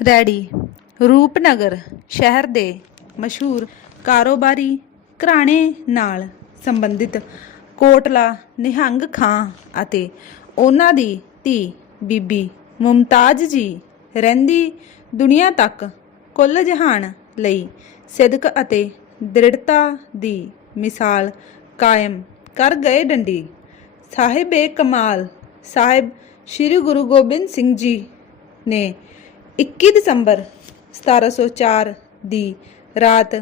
Ready Rupnagar ਸ਼ਹਿਰ ਦੇ ਮਸ਼ਹੂਰ ਕਾਰੋਬਾਰੀ ਘਰਾਣੇ ਨਾਲ ਸੰਬੰਧਿਤ ਕੋਟਲਾ, ਨਿਹੰਗ ਖਾਂ ਅਤੇ ਉਹਨਾਂ ਦੀ ਧੀ ਬੀਬੀ ਮੁਮਤਾਜ਼ ਜੀ ਰਹਿੰਦੀ ਦੁਨੀਆ ਤੱਕ ਕੁੱਲ ਜਹਾਨ ਲਈ ਸਿਦਕ ਅਤੇ ਦ੍ਰਿੜਤਾ ਦੀ ਮਿਸਾਲ ਕਾਇਮ ਕਰ ਗਏ ਡੰਡੀ। ਸਾਹਿਬੇ ਕਮਾਲ ਸਾਹਿਬ, ਸ੍ਰੀ ਗੁਰੂ ਗੋਬਿੰਦ ਸਿੰਘ ਜੀ ਨੇ 21 ਦਸੰਬਰ 1704 ਦੀ ਰਾਤ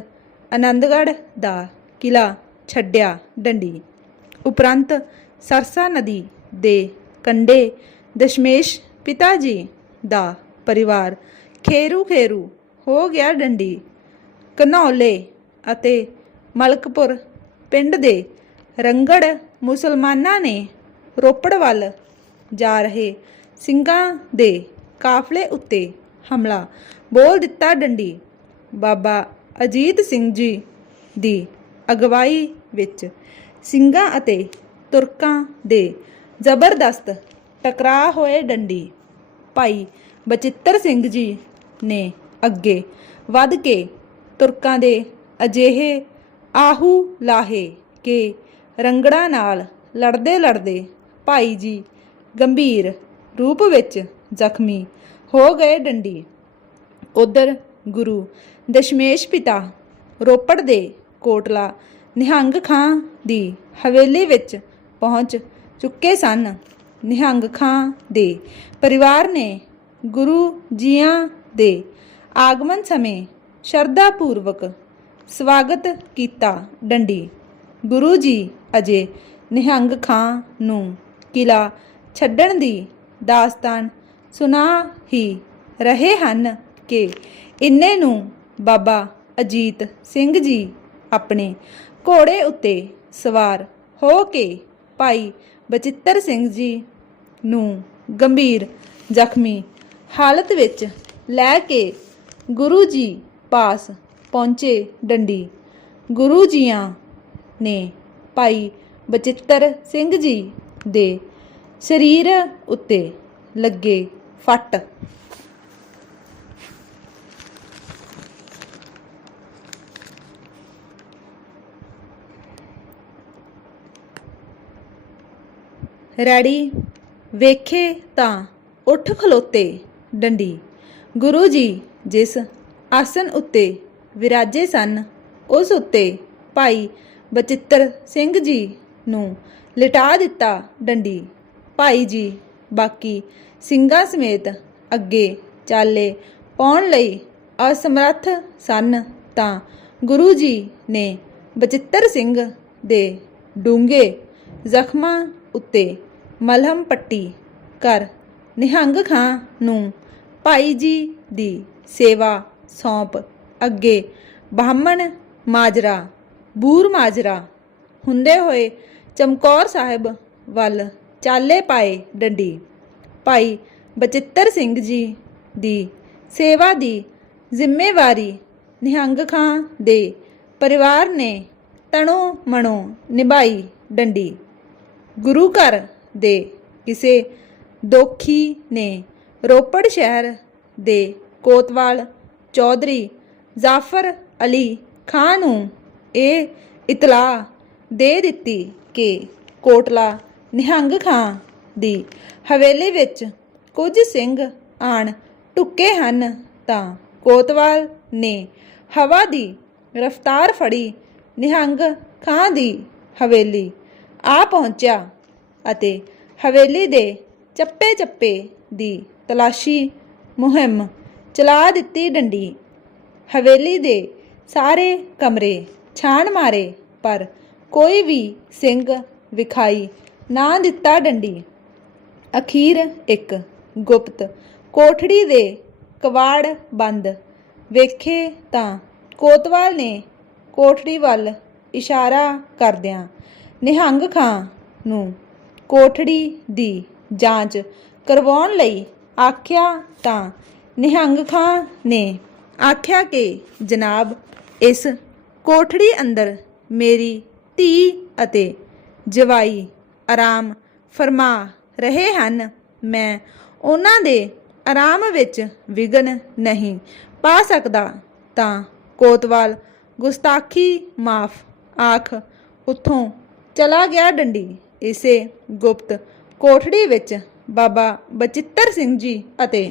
ਆਨੰਦਗੜ੍ਹ ਦਾ ਕਿਲਾ ਛੱਡਿਆ ਡੰਡੀ। ਉਪਰੰਤ ਸਰਸਾ ਨਦੀ ਦੇ ਕੰਢੇ ਦਸ਼ਮੇਸ਼ ਪਿਤਾ ਜੀ ਦਾ ਪਰਿਵਾਰ ਖੇਰੂ ਖੇਰੂ ਹੋ ਗਿਆ ਡੰਡੀ। ਘਨੌਲੇ ਅਤੇ ਮਲਕਪੁਰ ਪਿੰਡ ਦੇ ਰੰਗੜ ਮੁਸਲਮਾਨਾਂ ਨੇ ਰੋਪੜ ਵੱਲ ਜਾ ਰਹੇ ਸਿੰਘਾਂ ਦੇ ਕਾਫਲੇ ਉੱਤੇ ਹਮਲਾ। ਬੋਲ ਦਿੱਤਾ ਡੰਡੀ। ਬਾਬਾ ਅਜੀਤ ਸਿੰਘ ਜੀ ਦੀ ਅਗਵਾਈ ਵਿੱਚ ਸਿੰਘਾਂ ਅਤੇ ਤੁਰਕਾਂ ਦੇ ਜ਼ਬਰਦਸਤ ਟਕਰਾਅ ਹੋਏ ਡੰਡੀ। ਭਾਈ ਬਚਿੱਤਰ ਸਿੰਘ ਜੀ ਨੇ ਅੱਗੇ ਵੱਧ ਕੇ ਤੁਰਕਾਂ ਦੇ ਅਜਿਹੇ ਆਹੂ ਲਾਹੇ ਕੇ ਰੰਗੜਾਂ ਨਾਲ ਲੜਦੇ ਲੜਦੇ ਭਾਈ ਜੀ ਗੰਭੀਰ ਰੂਪ ਵਿੱਚ ਜ਼ਖਮੀ ਹੋ ਗਏ ਡੰਡੀ। ਉਧਰ ਗੁਰੂ ਦਸ਼ਮੇਸ਼ ਪਿਤਾ ਰੋਪੜ ਦੇ ਕੋਟਲਾ ਨਿਹੰਗ ਖਾਂ ਦੀ ਹਵੇਲੀ ਵਿੱਚ ਪਹੁੰਚ ਚੁੱਕੇ ਸਨ। ਨਿਹੰਗ ਖਾਂ ਦੇ ਪਰਿਵਾਰ ਨੇ ਗੁਰੂ ਜੀਆਂ ਦੇ ਆਗਮਨ ਸਮੇਂ ਸ਼ਰਧਾ ਪੂਰਵਕ ਸਵਾਗਤ ਕੀਤਾ ਡੰਡੀ। ਗੁਰੂ ਜੀ ਅਜੇ ਨਿਹੰਗ ਖਾਂ ਨੂੰ ਕਿਲਾ ਛੱਡਣ ਦੀ ਦਾਸਤਾਨ ਸੁਣਾ ਹੀ ਰਹੇ ਹਨ ਕਿ ਇੰਨੇ ਨੂੰ ਬਾਬਾ ਅਜੀਤ ਸਿੰਘ ਜੀ ਆਪਣੇ ਘੋੜੇ ਉੱਤੇ ਸਵਾਰ ਹੋ ਕੇ ਭਾਈ ਬਚਿੱਤਰ ਸਿੰਘ ਜੀ ਨੂੰ ਗੰਭੀਰ ਜ਼ਖਮੀ ਹਾਲਤ ਵਿੱਚ ਲੈ ਕੇ ਗੁਰੂ ਜੀ ਪਾਸ ਪਹੁੰਚੇ ਡੰਡੀ। ਗੁਰੂ ਜੀਆਂ ਨੇ ਭਾਈ ਬਚਿੱਤਰ ਸਿੰਘ ਜੀ ਦੇ ਸਰੀਰ ਉੱਤੇ ਲੱਗੇ ਫੱਟ। ਰੈਡੀ? ਵੇਖੇ ਤਾਂ, ਉੱਠ ਖਲੋਤੇ ਡੰਡੀ। ਗੁਰੂ ਜੀ, ਜਿਸ ਆਸਨ ਉੱਤੇ ਵਿਰਾਜੇ ਸਨ, ਉਸ ਉੱਤੇ ਭਾਈ ਬਚਿੱਤਰ ਸਿੰਘ ਜੀ ਨੂੰ ਲਿਟਾ ਦਿੱਤਾ ਡੰਡੀ। ਭਾਈ ਜੀ, ਬਾਕੀ ਸਿੰਘਾਂ ਸਮੇਤ ਅੱਗੇ ਚਾਲੇ ਪਾਉਣ ਲਈ ਅਸਮਰੱਥ ਸਨ ਤਾਂ ਗੁਰੂ ਜੀ ਨੇ ਬਚਿੱਤਰ ਸਿੰਘ ਦੇ ਡੂੰਘੇ ਜ਼ਖਮਾਂ ਉੱਤੇ ਮਲਹਮ ਪੱਟੀ ਕਰ ਨਿਹੰਗ ਖਾਂ ਨੂੰ ਭਾਈ ਜੀ ਦੀ ਸੇਵਾ ਸੌਂਪ ਅੱਗੇ ਬਾਹਮਣ ਮਾਜਰਾ, ਬੂਰ ਮਾਜਰਾ ਹੁੰਦੇ ਹੋਏ ਚਮਕੌਰ ਸਾਹਿਬ ਵੱਲ ਚਾਲੇ ਪਾਏ ਡੰਡੀ। ਭਾਈ ਬਚਿੱਤਰ ਸਿੰਘ ਜੀ ਦੀ ਸੇਵਾ ਦੀ ਜ਼ਿੰਮੇਵਾਰੀ ਨਿਹੰਗ ਖਾਂ ਦੇ ਪਰਿਵਾਰ ਨੇ ਤਣੋ ਮਣੋ ਨਿਭਾਈ ਡੰਡੀ। ਗੁਰੂ ਘਰ ਦੇ ਕਿਸੇ ਦੋਖੀ ਨੇ ਰੋਪੜ ਸ਼ਹਿਰ ਦੇ ਕੋਤਵਾਲ ਚੌਧਰੀ ਜ਼ਾਫਰ ਅਲੀ ਖਾਨ ਨੂੰ ਇਹ ਇਤਲਾਹ ਦੇ ਦਿੱਤੀ ਕਿ ਕੋਟਲਾ ਨਿਹੰਗ ਖਾਂ ਦੀ ਹਵੇਲੀ ਵਿੱਚ ਕੁਝ ਸਿੰਘ ਆਣ ਟੁੱਕੇ ਹਨ ਤਾਂ ਕੋਤਵਾਲ ਨੇ ਹਵਾ ਦੀ ਰਫ਼ਤਾਰ ਫੜੀ ਨਿਹੰਗ ਖਾਂ ਦੀ ਹਵੇਲੀ ਆ ਪਹੁੰਚਿਆ ਅਤੇ ਹਵੇਲੀ ਦੇ ਚੱਪੇ ਚੱਪੇ ਦੀ ਤਲਾਸ਼ੀ ਮੁਹਿੰਮ ਚਲਾ ਦਿੱਤੀ ਡੰਡੀ। ਹਵੇਲੀ ਦੇ ਸਾਰੇ ਕਮਰੇ ਛਾਣ ਮਾਰੇ ਪਰ ਕੋਈ ਵੀ ਸਿੰਘ ਵਿਖਾਈ ਨਾ ਦਿੱਤਾ ਡੰਡੀ। ਅਖੀਰ ਇੱਕ ਗੁਪਤ। ਕੋਠੜੀ ਦੇ ਕਵਾੜ ਬੰਦ। ਵੇਖੇ ਤਾਂ ਕੋਤਵਾਲ ਨੇ ਕੋਠੜੀ ਵੱਲ ਇਸ਼ਾਰਾ ਕਰਦਿਆਂ ਨਿਹੰਗ ਖਾਂ ਨੂੰ ਕੋਠੜੀ ਦੀ ਜਾਂਚ ਕਰਵਾਉਣ ਲਈ ਆਖਿਆ ਤਾਂ ਨਿਹੰਗ ਖਾਂ ਨੇ ਆਖਿਆ ਕਿ, ਜਨਾਬ, ਇਸ ਕੋਠੜੀ ਅੰਦਰ ਮੇਰੀ ਧੀ ਅਤੇ ਜਵਾਈ ਆਰਾਮ ਫਰਮਾ ਰਹੇ ਹਨ। ਮੈਂ ਉਹਨਾਂ ਦੇ ਆਰਾਮ ਵਿੱਚ ਵਿਗਨ ਨਹੀਂ ਪਾ ਸਕਦਾ। ਤਾਂ ਕੋਤਵਾਲ, ਗੁਸਤਾਖੀ ਮਾਫ ਆਖ, ਉੱਥੋਂ ਚਲਾ ਗਿਆ ਡੰਡੀ। ਇਸੇ ਗੁਪਤ ਕੋਠੜੀ ਵਿੱਚ ਬਾਬਾ ਬਚਿੱਤਰ ਸਿੰਘ ਜੀ ਅਤੇ